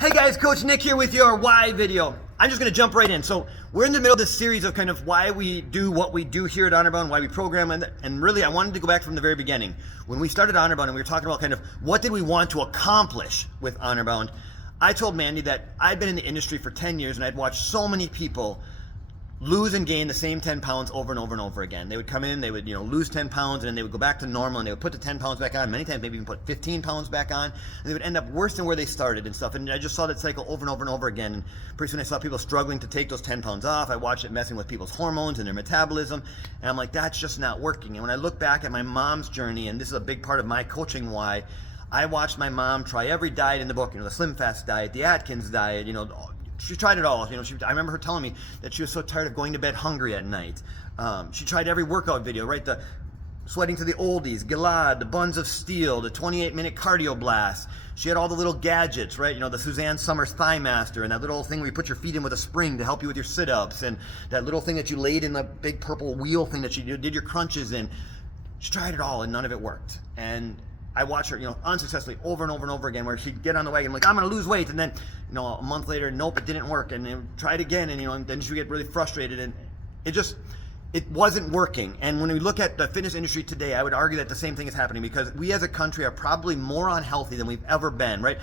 Hey guys, Coach Nick here with your why video. I'm just going to jump right in. So we're in the middle of this series of kind of why we do what we do here at HonorBound, why we program, and really I wanted to go back from the very beginning. When we started HonorBound and we were talking about kind of what did we want to accomplish with HonorBound, I told Mandy that I'd been in the industry for 10 years and I'd watched so many people lose and gain the same 10 pounds over and over and over again. They would come in, they would lose 10 pounds, and then they would go back to normal, and they would put the 10 pounds back on, many times maybe even put 15 pounds back on, and they would end up worse than where they started and stuff. And I just saw that cycle over and over and over again. And pretty soon I saw people struggling to take those 10 pounds off. I watched it messing with people's hormones and their metabolism, and I'm like, that's just not working. And when I look back at my mom's journey, and this is a big part of my coaching why, I watched my mom try every diet in the book, the Slim Fast diet, the Atkins diet, she tried it all. I remember her telling me that she was so tired of going to bed hungry at night. She tried every workout video, right? The sweating to the oldies, Gilad, the buns of steel, the 28-minute cardio blast. She had all the little gadgets, right? The Suzanne Summers Thigh Master, and that little thing where you put your feet in with a spring to help you with your sit-ups, and that little thing that you laid in the big purple wheel thing that she did your crunches in. She tried it all, and none of it worked. And I watched her, unsuccessfully over and over and over again, where she'd get on the wagon like, I'm going to lose weight, and then, a month later, nope, it didn't work, and then try it again, and then she would get really frustrated, and it wasn't working. And when we look at the fitness industry today, I would argue that the same thing is happening, because we as a country are probably more unhealthy than we've ever been, right?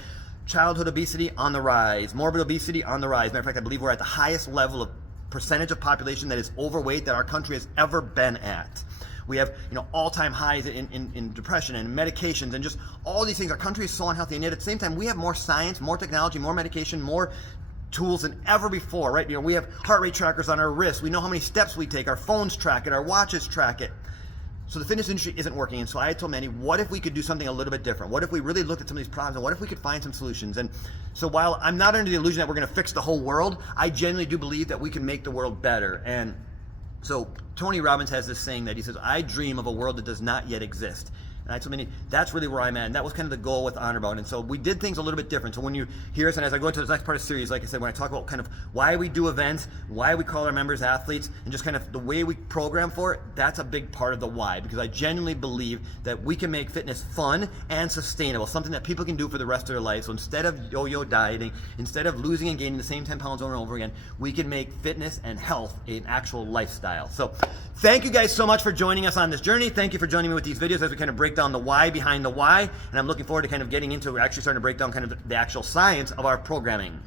Childhood obesity on the rise, morbid obesity on the rise. Matter of fact, I believe we're at the highest level of percentage of population that is overweight that our country has ever been at. We have, all-time highs in depression and medications and just all these things. Our country is so unhealthy, and yet at the same time, we have more science, more technology, more medication, more tools than ever before, right? We have heart rate trackers on our wrists. We know how many steps we take. Our phones track it. Our watches track it. So the fitness industry isn't working, and so I told Mandy, what if we could do something a little bit different? What if we really looked at some of these problems, and what if we could find some solutions? And so while I'm not under the illusion that we're going to fix the whole world, I genuinely do believe that we can make the world better. And so Tony Robbins has this saying that he says, I dream of a world that does not yet exist. And I told Mandy, that's really where I'm at. And that was kind of the goal with HonorBound. And so we did things a little bit different. So when you hear us, and as I go into this next part of the series, like I said, when I talk about kind of why we do events, why we call our members athletes, and just kind of the way we program for it, that's a big part of the why. Because I genuinely believe that we can make fitness fun and sustainable, something that people can do for the rest of their life. So instead of yo-yo dieting, instead of losing and gaining the same 10 pounds over and over again, we can make fitness and health an actual lifestyle. So thank you guys so much for joining us on this journey. Thank you for joining me with these videos as we kind of break down the why behind the why, and I'm looking forward to kind of getting into actually starting to break down kind of the actual science of our programming.